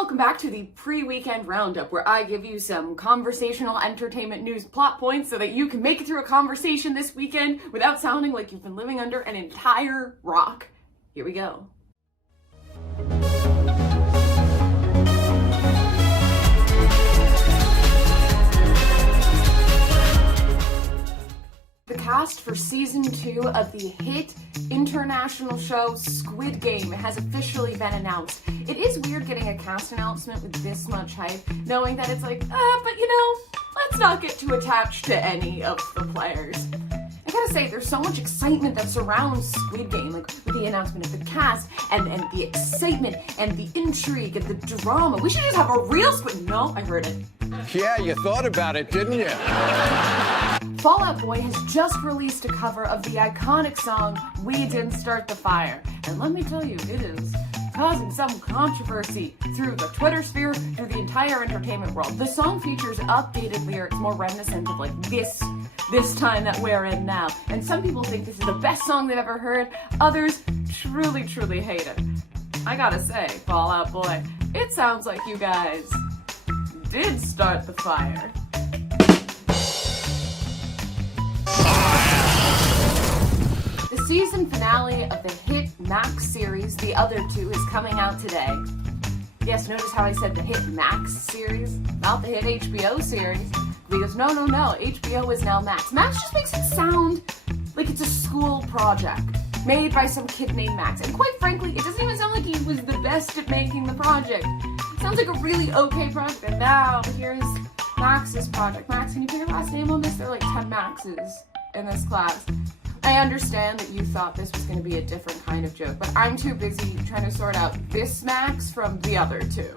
Welcome back to the pre-weekend roundup, where I give you some conversational entertainment news plot points so that you can make it through a conversation this weekend without sounding like you've been living under an entire rock. Here we go. The cast for season 2 of the hit international show Squid Game has officially been announced. It is weird getting a cast announcement with this much hype, knowing that it's like, but you know, let's not get too attached to any of the players. I gotta say, there's so much excitement that surrounds Squid Game, like with the announcement of the cast, and the excitement, and the intrigue, and the drama. We should just have a real Squid... No, I heard it. Yeah, you thought about it, didn't you? Fall Out Boy has just released a cover of the iconic song, We Didn't Start the Fire. And let me tell you, it is causing some controversy through the Twitter sphere, through the entire entertainment world. The song features updated lyrics more reminiscent of like this time that we're in now. And some people think this is the best song they've ever heard. Others truly, truly hate it. I gotta say, Fall Out Boy, it sounds like you guys did start the fire. The season finale of the hit Max series, The Other Two, is coming out today. Yes, notice how I said the hit Max series, not the hit HBO series, because no, HBO is now Max. Max just makes it sound like it's a school project made by some kid named Max. And quite frankly, it doesn't even sound like he was the best at making the project. It sounds like a really okay project, and now here's Max's project. Max, can you put your last name on this? There are like 10 Maxes in this class. I understand that you thought this was going to be a different kind of joke, but I'm too busy trying to sort out this Max from the other two.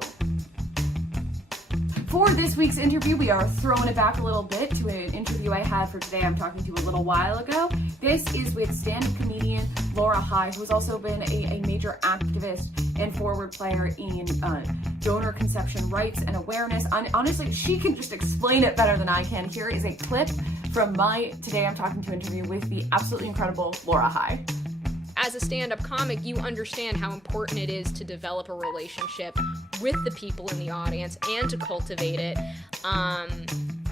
For this week's interview, we are throwing it back a little bit to an interview I had for Today I'm Talking to a little while ago. This is with stand-up comedian Laura High, who's also been a major activist and forward player in donor conception rights and awareness. Honestly, she can just explain it better than I can. Here is a clip from my Today I'm Talking to interview with the absolutely incredible Laura High. As a stand-up comic, you understand how important it is to develop a relationship with the people in the audience and to cultivate it.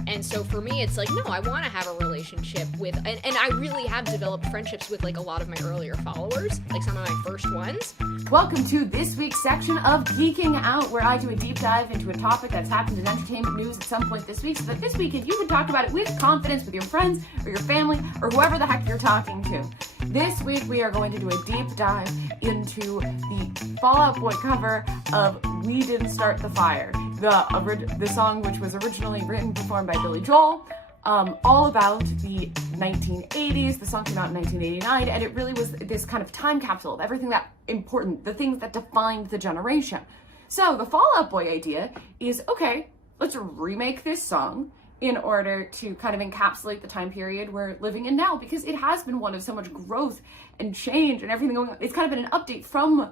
And so for me, it's like, no, I want to have a relationship with, and I really have developed friendships with like a lot of my earlier followers, like some of my first ones. Welcome to this week's section of Geeking Out, where I do a deep dive into a topic that's happened in entertainment news at some point this week, so that this weekend you can talk about it with confidence with your friends or your family or whoever the heck you're talking to. This week we are going to do a deep dive into the Fall Out Boy cover of We Didn't Start the Fire, the song which was originally written and performed by Billy Joel, all about the 1980s. The song came out in 1989, and it really was this kind of time capsule of everything that important, the things that defined the generation. So the Fall Out Boy idea is, okay, let's remake this song in order to kind of encapsulate the time period we're living in now, because it has been one of so much growth and change and everything going on. It's kind of been an update from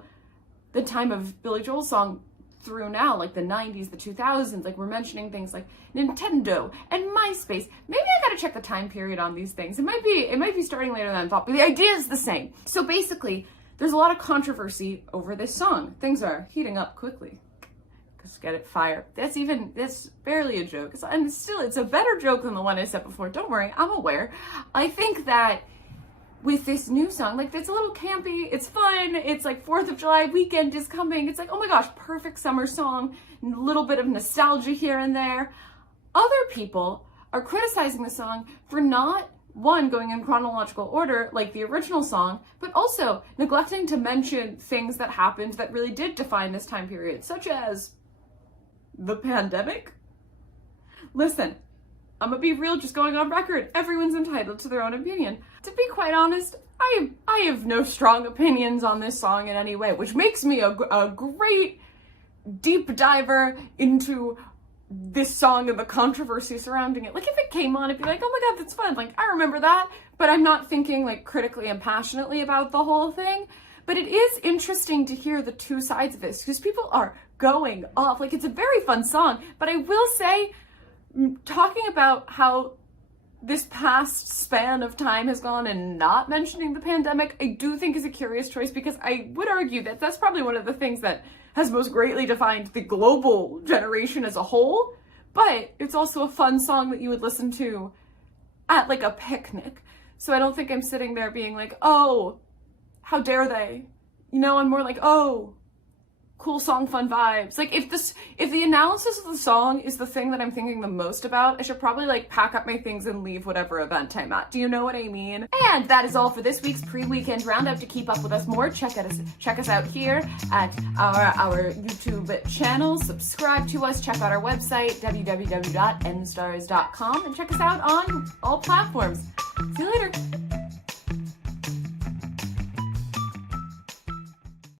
the time of Billy Joel's song through now, like the 90s, the 2000s, like we're mentioning things like Nintendo and MySpace. Maybe I gotta check the time period on these things. It might be starting later than I thought, but the idea is the same. So basically, there's a lot of controversy over this song. Things are heating up quickly. Just get it, fire. That's barely a joke. And still, it's a better joke than the one I said before. Don't worry, I'm aware. I think that with this new song, like, it's a little campy, it's fun, it's like 4th of July weekend is coming. It's like, oh my gosh, perfect summer song, a little bit of nostalgia here and there. Other people are criticizing the song for not, one, going in chronological order like the original song, but also neglecting to mention things that happened that really did define this time period, such as the pandemic. Listen, I'm gonna be real, just going on record. Everyone's entitled to their own opinion. To be quite honest, I have no strong opinions on this song in any way, which makes me a great deep diver into this song and the controversy surrounding it. Like, if it came on, it'd be like, oh my god, that's fun. Like, I remember that, but I'm not thinking like critically and passionately about the whole thing. But it is interesting to hear the two sides of this, because people are going off. Like, it's a very fun song, but I will say, talking about how this past span of time has gone and not mentioning the pandemic, I do think is a curious choice, because I would argue that that's probably one of the things that has most greatly defined the global generation as a whole, but it's also a fun song that you would listen to at like a picnic. So I don't think I'm sitting there being like, oh, how dare they? You know, I'm more like, oh, cool song, fun vibes. Like if the analysis of the song is the thing that I'm thinking the most about, I should probably like pack up my things and leave whatever event I'm at. Do you know what I mean? And that is all for this week's pre-weekend roundup. To keep up with us more, check us out here at our YouTube channel. Subscribe to us, check out our website, www.nstars.com, and check us out on all platforms. See you later.